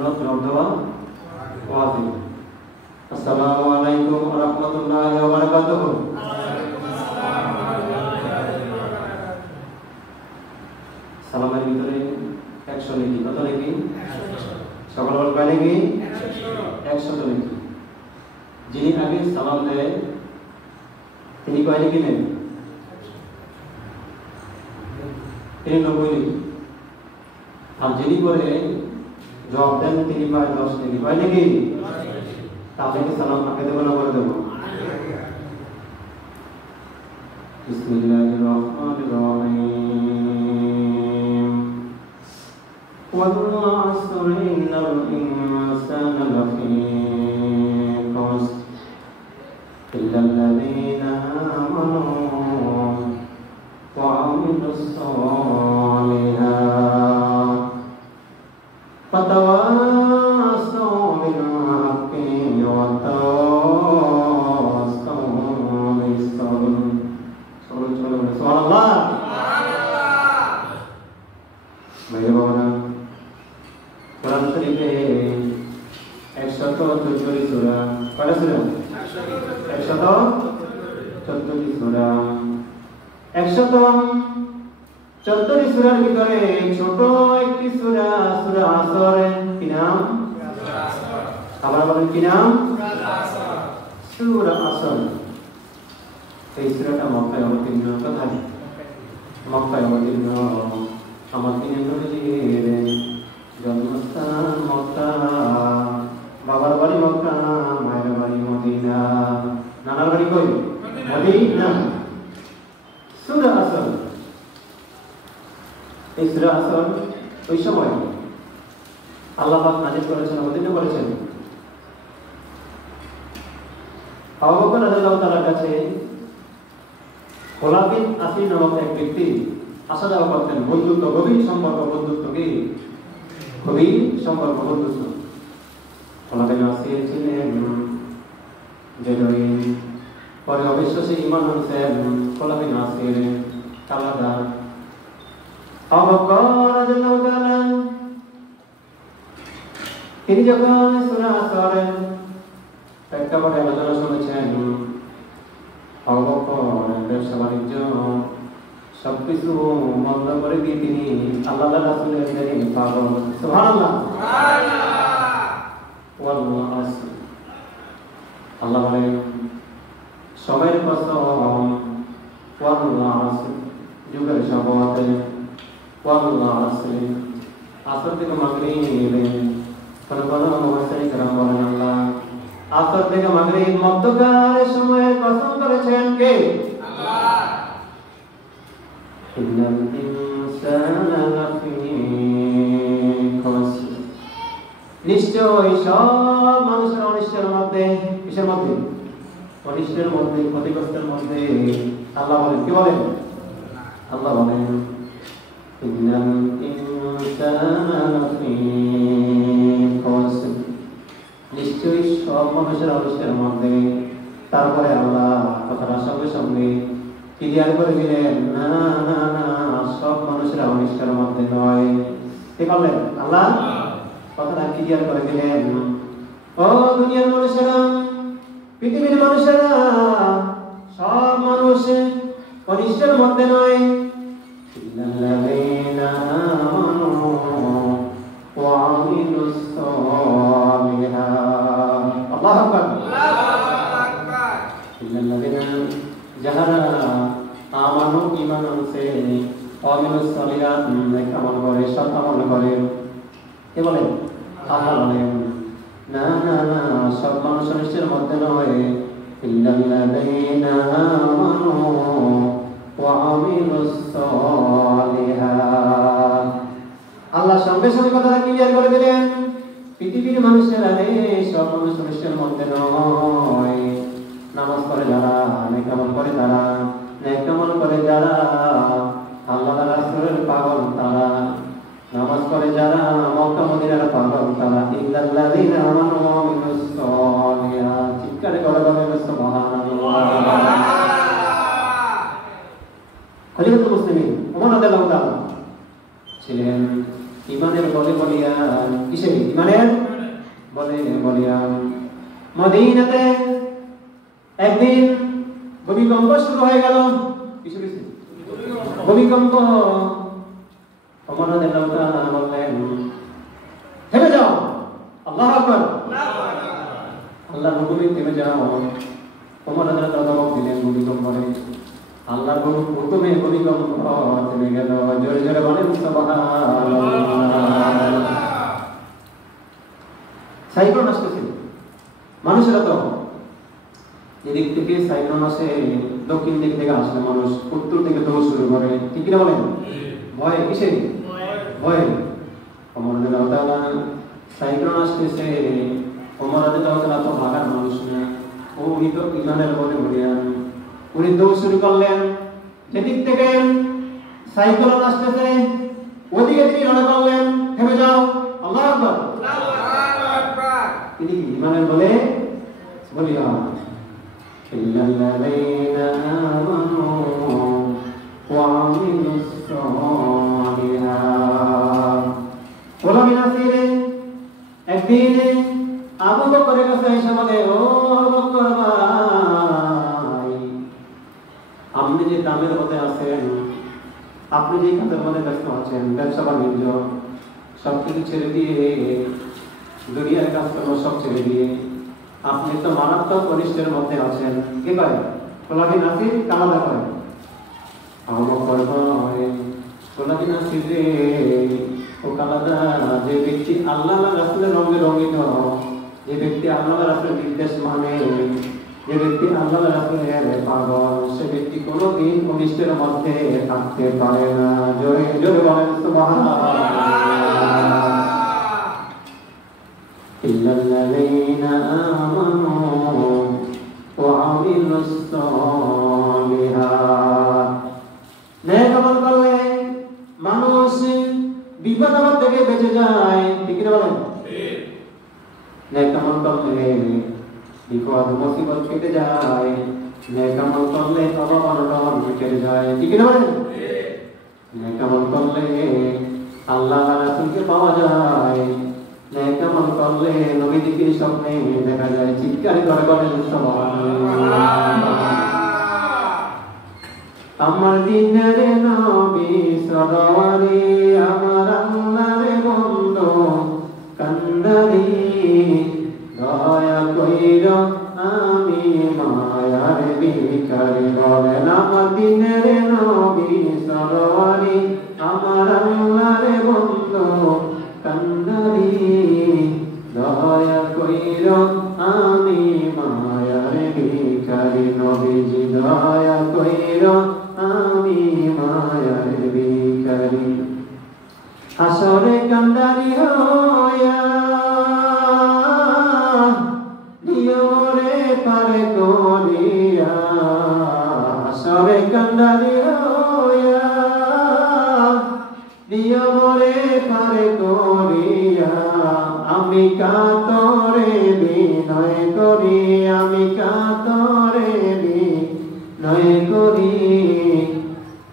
সুন্নাত জবাব দেওয়া ওয়াজিব। আসসালামু আলাইকুম ওয়া রাহমাতুল্লাহি ওয়া বারাকাতুহু। সালামের ভিতরে 100 নেকি, কত নেকি? সকল বল কয় নেকি? 100 নেকি। যিনি আগে সালাম দেয় তিনি কয় নেকি নেন? তিনি 90 নেকি। আর যিনি করে জবাব দেন তিনি পায় 10 নেকি। কয় নেকি? তাহলে কি সালাম আগে দেবো না করে দেবো? বিসমিল্লাহির রহমানির রহিম। ওয়াল আসরি ইন্নাল ইনসানা লাফী খুসর ইল্লাল্লাযীনা আমানু ওয়া আমিলুস সালিহাত ফাতাওয়াসাউ বিল হাক্কি ওয়া তাওয়াসাউ বিস সাবর। সুবহানাল্লাহ। মেরে বাবারা, কোরআন শরীফে 114 সূরা, কয়টা সূরা? 114 সূরা। 114 সূরার ভিতরে ছোট একটি সূরা, সূরা আসর। কি নাম? আবার বলেন কি নাম? সূরা আসর। এই সূরাটা মক্কায় অবতীর্ণ। কোথায়? মক্কায় অবতীর্ণ। আমার দিনের নবীর জন্মস্থান মক্কা, বাবার বাড়ি মক্কা, মায়ের বাড়ি মদিনা, নানার বাড়ি কই? মদিনা। সূরা আসর। এই সূরা আসর ওই সময় আল্লাহ পাক নাযিল করেছেন, অবতীর্ণ করেছেন। আবু বকর রাদিয়াল্লাহু তাআলার কাছে খোলা বিন আসি নামক এক ব্যক্তি আসা যাওয়া করতেন। বন্ধুত্ব, গভীর সম্পর্ক, বন্ধুত্ব কি? গভীর সম্পর্ক, বন্ধুত্ব। খোলা বিন আসি ছিলেন জেনুইন, পরে অবিশ্বাসী ঈমান আনছেন। খোলা বিন আসির আলাদা। আবু বকর রাদিয়াল্লাহু তাআলা তিনি যখন সূরা আসরের প্রেক্ষাপটে আলোচনা শুনেছেন, আবু বকর ব্যবসা বাণিজ্য সবকিছু বন্ধ করে দিয়ে তিনি আল্লাহ রাসূলের দিনে পাগল। সুবহানাল্লাহ। ওয়াল্লাহ আসর। আল্লাহ বলেন সময়ের কসম, ওয়াল্লাহ আসর, যুগের শপথ, ওয়াল্লাহ আসর। আসর থেকে মাগরিব, কোন কোন মুফাসসিরিন کرام বলেন আল্লাহ আসর থেকে মাগরিব মধ্যকার সময়ের কসম করেছেন কে? আল্লাহ। ইন্নাল ইনসানা লাফী খুসর। নিশ্চয় সব মানুষের অনিষ্টের মধ্যে, কিসের মধ্যে? অনিষ্টের মধ্যে, ক্ষতিগ্রস্তের মধ্যে। আল্লাহ বলেন, কি বলেন? আল্লাহ বলেন ইন্নাল ইনসানা লাফী খুসর। নিশ্চয়ই সব মানুষের অনিষ্টের মধ্যে। তারপরে আল্লাহ কথাটার সঙ্গে সঙ্গে ক্লিয়ার করে দিলেন, না না না, সব মানুষের অনিষ্টের মধ্যে নয়। কি বললেন? আল্লাহ কথাটা ক্লিয়ার করে দিলেন। ও দুনিয়ার মানুষেরা, পৃথিবীর মানুষেরা, সব মানুষ অনিষ্টের মধ্যে নয়। ইল্লাল্লাযীনা আমানু ওয়া আমিলুস সালিহাত। আল্লাহু আকবার, আল্লাহু আকবার। ইল্লাল্লাযীনা, যাহারা আমানু, ঈমান আনছে, ওয়া আমিলুস সালিহাত, নেক আমল করে, সৎ আমল করে। কি বলেন? আল্লাহ বলেন না না না, সব মানুষ অনিষ্টের মধ্যে নয়। ইল্লাল্লাযীনা আমানু ওয়া আমিলুস সালিহাত। আল্লাহ সঙ্গে সঙ্গে কথাটা ক্লিয়ার করে দিলেন, পৃথিবীর মানুষেরা সব মানুষ অনিষ্টের মধ্যে নয়। নামাজ পড়ে যারা, নেক আমল করে যারা, নেক আমল করে যারা, আল্লাহ রাসূলের পাগল তারা, নামাজ পড়ে যারা, মক্কা মদিনার পাগল তারা। ইল্লাল্লাযীনা আমানু ওয়া আমিলুস সালিহাত। চিৎকার করে বলেন সুবহানাল্লাহ। খলিফাতুল মুসলিমিন ওমর রাদিয়াল্লাহু তাআলা ছিলেন ঈমানের বলে বলিয়া, কিসের? ইমানের বলে বলিয়ান মদিনাতে একদিন ভূমিকম্প শুরু হয়ে গেল কিছু কিছু ভূমিকম্প ওমর রাদিয়াল্লাহু তাআলা বললেন থেমে যাও আল্লাহু আকবার আল্লাহর হুকুমে থেমে যাও ওমর রাদিয়াল্লাহু তাআলা দিলেন ভূমিকম্পে আল্লাহর হুকুমে ভূমিকম্প থেমে গেল জোরে জোরে বলেন সুবহানাল্লাহ সাইক্লোন আসতেছিল মানুষেরা তো এদিক থেকে সাইক্লোন আসে দক্ষিণ দিক থেকে আসলে মানুষ উত্তর থেকে দৌড় শুরু করে ঠিক কিনা বলেন ভয় কিসে ভয় ওমর রাদিয়াল্লাহু তাআলা সাইক্লোন আসতেছে ওমর রাদিয়াল্লাহু তাআলা তো ভাগার মানুষ না উনি তো ইমানের বলে বলিয়ান উনি দৌড় শুরু করলেন যেদিক থেকে সাইক্লোন আসতেছে ওদিকে তিনি রওনা করলেন থেমে যাও আল্লাহু আকবার তিনি ইমানের বলে বলিয়ান ইল্লাল্লাযীনা আমানু ওয়া আমিলুস সালিহাত ওলা মিনাসিরে একদিন আবু বকরের কাছে এসে বলে ও আবু বকর ভাই আপনি যে কামের মধ্যে আছেন আপনি যে কাজের মধ্যে ব্যস্ত আছেন ব্যবসা বাণিজ্য সব কিছু ছেড়ে দিয়ে দুনিয়ার কাজকর্ম সব ছেড়ে দিয়ে আপনি তো মারাত্মক অনিষ্টের মধ্যে আছেন কি করে ওলা মিনাসির কামাদা করে আবু বকর ভাই ওলা মিনাসিরে ও কালাদা যে ব্যক্তি আল্লাহ রাসূলের রঙে রঙিন যে ব্যক্তি আল্লাহ রাসূলের নির্দেশ মানে যে ব্যক্তি আল্লাহ রাসূলের পাগল সে ব্যক্তি কোনোদিন অনিষ্টের মধ্যে থাকতে পারে না জোরে জোরে বলেন সুবহানাল্লাহ ইল্লাল্লাযীনা আমানু ওয়া আমিলুস সালিহাত নেক আমল করলে মানুষ বিপদ আপদ থেকে বেঁচে যায় ঠিক না বলেন ঠিক নেক আমল করলে বিপদ মুসিবত কেটে যায় নেক আমল করলে অভাব অনটন কেটে যায় ঠিক না বলেন ঠিক নেক আমল করলে আল্লাহ রাসূলকে পাওয়া যায় নেক আমল করলে নবীজিকে স্বপ্নে দেখা যায় চিৎকার করে বলেন সুবহানাল্লাহ আমার দিনের নবী সরওয়ারি আমার আল্লাহর বন্ধু কান্দারি দয়া কইরো আমি মায়ার ভিখারি বলেন আমার দিনের নবী সরওয়ারি আমার আল্লাহর বন্ধু কান্দারি দয়া কইরো আমি মায়ার ভিখারি নবীজি দয়া কইরো আমি মায়ার ভিখারি হাসরে কান্দারি হইয়া দিওরে পারে করিয়া হাসরে কান্দারি হইয়া দিওরে পারে করিয়া আমি কাতরে বিনয় করি আমি কাতরে বিনয় করি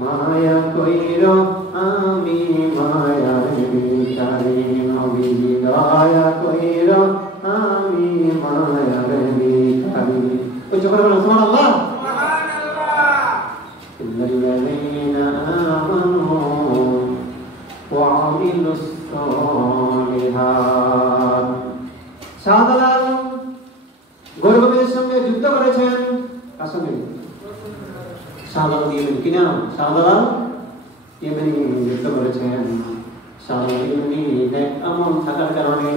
মায়া কইরো আমি মায়ার ভিখারি নবীজি দয়া কইরো আমি মায়ার ভিখারি ওই যখন বলেন সুবহানাল্লাহ ইল্লাল্লাযীনা আমানু ওয়া আমিলুস সালিহাত শাহজালাল গর্বদের সঙ্গে যুদ্ধ করেছেন কার সঙ্গে শাহজালাল ইয়েমেনি কি নাম শাহজালাল ইয়েমেনি যুদ্ধ করেছেন শাহজালাল ইয়েমেনি নেক আমল থাকার কারণে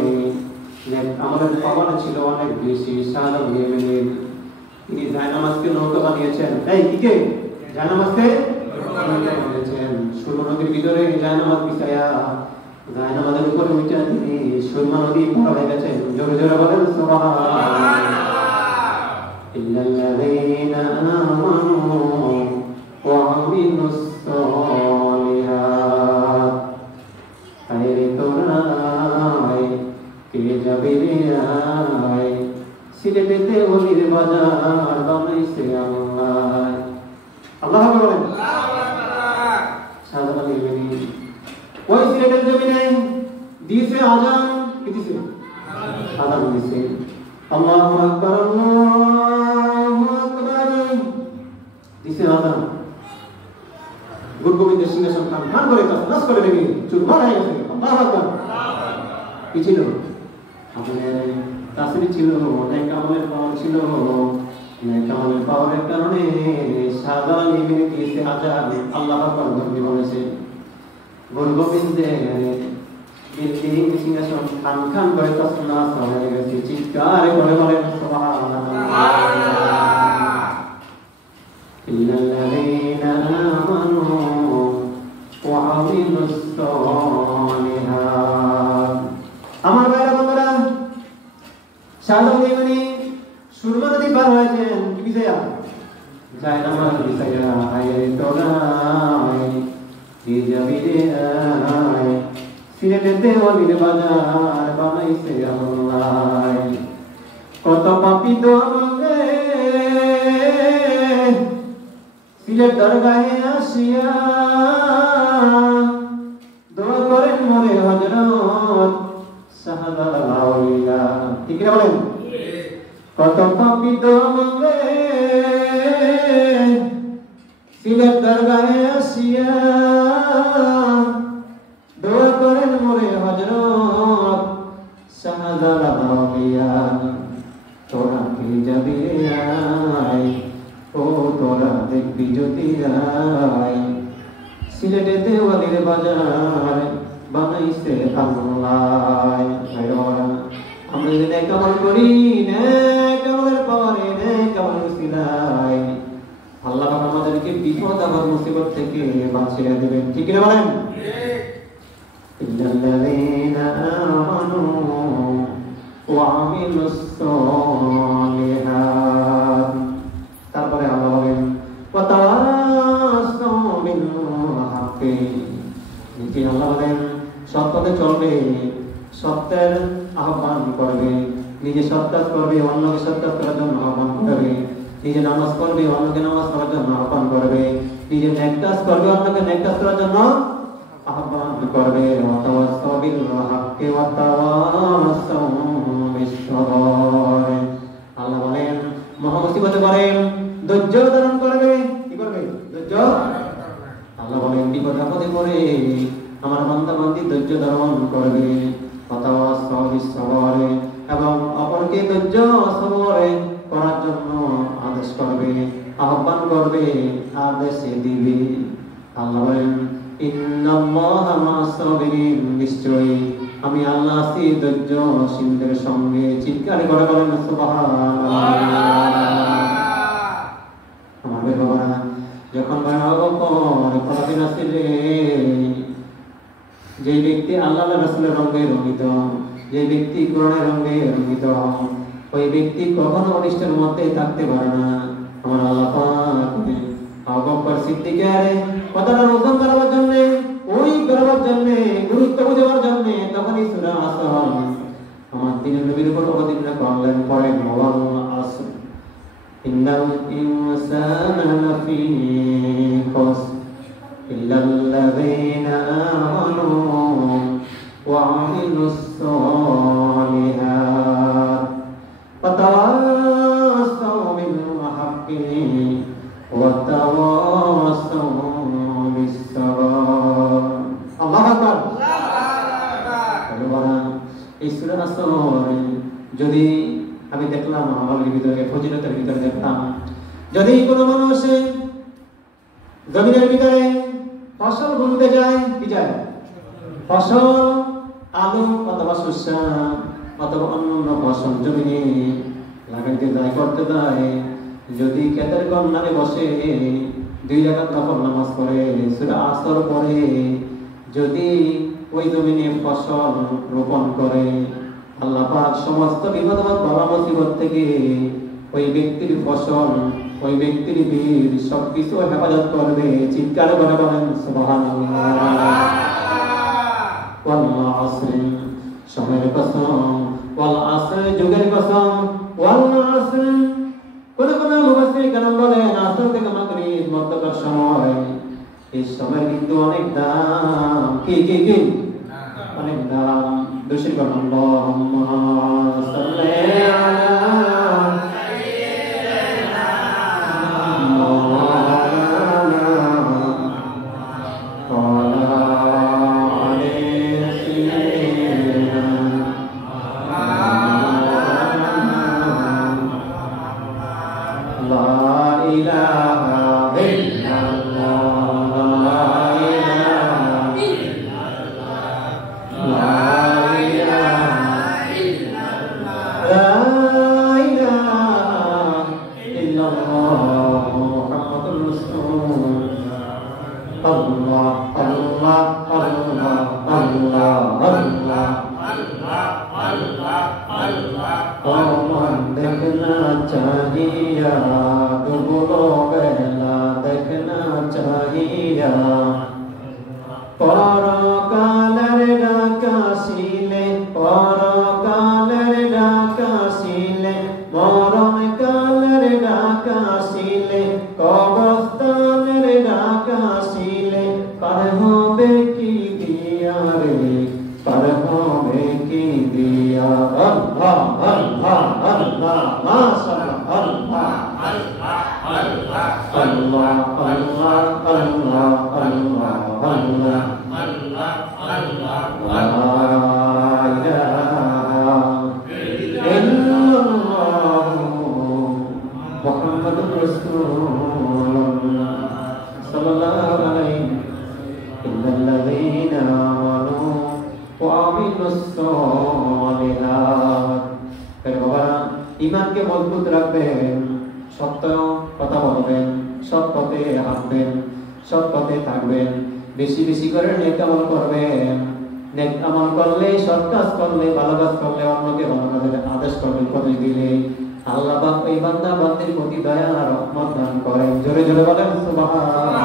নেক আমলের পাওয়ার ছিল অনেক বেশি শাহজালাল ইয়েমেনি তিনি জায়নামাজকে নৌকা বানিয়েছেন এই কি জায়নামাজকে নৌকা বানিয়েছেন সুরমা নদীর ভিতরে জায়নামাজ বিছায়া জায়নামাজের উপরে উঠে তিনি সুরমা নদী পার হয়ে গেছেন জোরে জোরে বলেন সুবহানাল্লাহ ইল্লাল্লাযীনা আমানু ওয়া আমিলুস সালিহাত আইরে তোরাই কে যাবে রে আয় সিলেটেতে ওলির বাজার বানাইছে আল্লাহ আল্লাহ বলেন শাহজালাল ইয়েমেনি ওই সিলেটের জমিনে দিয়েছে আজান কি দিছে আযান দিছে আল্লাহু আকবার আল্লাহু আকবার দিছে আযান গুরগোবিন্দের সিংহাসন খান করে নাচ করে দেবে চুরমার হয়ে গেছে আল্লাহু আকবার কি ছিল আমাদের তাসবিহ ছিল নেক আমলের পাওয়ার ছিল নেক আমলের পাওয়ারের কারণে সাধারণ ইবনে দিয়েছে আযান আল্লাহু আকবার বলেছে গুরগোবিন্দের সিংহাসন খান করে নাচ হয়ে গেছে চিৎকার করে বলেন সুবহানাল্লাহ ইল্লাল্লাযীনা আমানু ওয়া আমিলুস সালিহাত আমার ভাইরা বন্ধুরা সাধারণ ইবনে সুরমা নদী পার হয়েছেন বিজয়া যায় আমার বিজয়া আয়ে তোরায় এই জমিনে আয় সিলেটেতে ওলির বাজার বানাইছে আল্লাহ কত পাপী দোলে সিলেট দরগাহে আসিয়া দোয়া করেন মোরে হযরত শাহজালাল আউলিয়া ঠিক না বলেন কত পাপী দোলে সিলেট দরগাহে আসিয়া দোয়া করেন মোরে হযরত শাহজালাল আউলিয়া তোরা কি যাবি আয় ও তোরা দেখবি যদি আয় সিলেটেতে ওলির বাজার বানাইছে আল্লাহ আমরা যদি নেক আমল করি নেক আমলের পাওয়ারে নেক আমল সিলাই আল্লাহ পাক আমাদেরকে বিপদ আর মুসিবত থেকে বাঁচিয়ে দিবেন ঠিক না বলেন ইল্লাল্লাযীনা আমানু ওয়া আমিলুস সালিহাত তারপরে আল্লাহ বলেন ওয়া তাওয়াসাউ বিল হাক্কি নিচে আল্লাহ বলেন সৎ পথে চলবে সত্যের আহ্বান করবে নিজে সৎ কাজ করবে অন্যকে সৎ কাজ করার জন্য আহ্বান করবে নিজে নামাজ পড়বে অন্যকে নামাজ পড়ার জন্য আহ্বান করবে নিজে নেক কাজ করবে অন্যকে নেক কাজ করার জন্য আহ্বান করবে ওয়াতাওয়াসাউ বিল হাক্কি ওয়াতাওয়াসাউ বিস সাবর আল্লাহ বলেন মহা মুসিবতে পড়ে ধৈর্য ধারণ করবে কি করবে ধৈর্য আল্লাহ বলেন বিপদ আপদে পড়ে আমার বান্দা বান্দি ধৈর্য ধারণ করবে ওয়াতাওয়াসাউ বিস সাবর এবং অপরকে ধৈর্য সবরে করার জন্য আদেশ করবে আহ্বান করবে আদেশ দিবে আল্লাহ বলেন ইন্নাল্লাহা মা'আস সাবিরিন নিশ্চয়ই আমি আল্লাহ আছি ধৈর্যশীলদের সঙ্গে চিৎকার করে বলেন সুবহানাল্লাহ আমার বাবা যখন কোনদিন আসলে যে ব্যক্তি আল্লাহ রাসূলের রঙে রঙিত যে ব্যক্তি কোরআনের রঙে রঙিত ওই ব্যক্তি কখনো অনিষ্টের মধ্যে থাকতে পারে না আমার আল্লাহ পাক আবু বকর সিদ্দিকের কথাটা রোপণ করার জন্য ওই করার জন্য গুরুত্ব দেওয়ার জন্য তখনই সূরা আসর আমার দিনের নবীর উপর অবতীর্ণ করলেন পড়েন ওয়াল আসর ইন্নাল ইনসানা লাফি খুসর ইল্লাল্লাযীনা আমানু ওয়া আমিলুস সালিহাত ওয়াতাওয়াসাউ বিল হাক্কি ওয়াতাওয়াসাউ বিস সাবর আল্লাহু আকবার এই সূরা আসর যদি আমি দেখলাম আমাদের ভিতরে ফজিলতের ভিতরে দেখলাম যদি কোনো মানুষ জমিনের ভিতরে ফসল বুনতে যায় কি যায় ফসল আলু অথবা শস্য অথবা অন্য ফসল জমিনে লাগাইতে যায় করতে যায় যদি ক্ষেতের কর্নারে বসে 2 রাকাত নফল নামাজ পড়ে সূরা আসর পড়ে যদি ওই জমিনে ফসল রোপণ করে আল্লাহ পাক সমস্ত বিপদ বালা মুসিবত থেকে ওই ব্যক্তির ফসল ওই ব্যক্তির বীর সবকিছু হেফাজত করবে চিৎকার করে বলেন সুবহানাল্লাহ ওয়াল আসর সময়ের কসম ওয়াল আসর যুগের কসম ওয়াল আসর কোন মুফাসসির কেরাম বলেন আসর থেকে মাগরিব মধ্যকার সময় এই সময়ের কিন্তু অনেক দাম কি অনেক দাম দুশরি বল আল্লাহুম্মা সাল্লি আলা ইমানকে মজবুত রাখবেন, সত্য কথা বলবেন, সৎ পথে হাঁটবেন, সৎ পথে থাকবেন, বেশি বেশি করে নেক আমল করবেন। নেক আমল করলে, সৎ কাজ করলে, ভালো কাজ করলে, অন্যকে ভালো কাজের আদেশ করবেন, উপদেশ দিলে আল্লাহ পাক ওই বান্দা বান্দির প্রতি দয়া আর রহমত দান করেন। জোরে জোরে বলেন সুবহানাল্লাহ।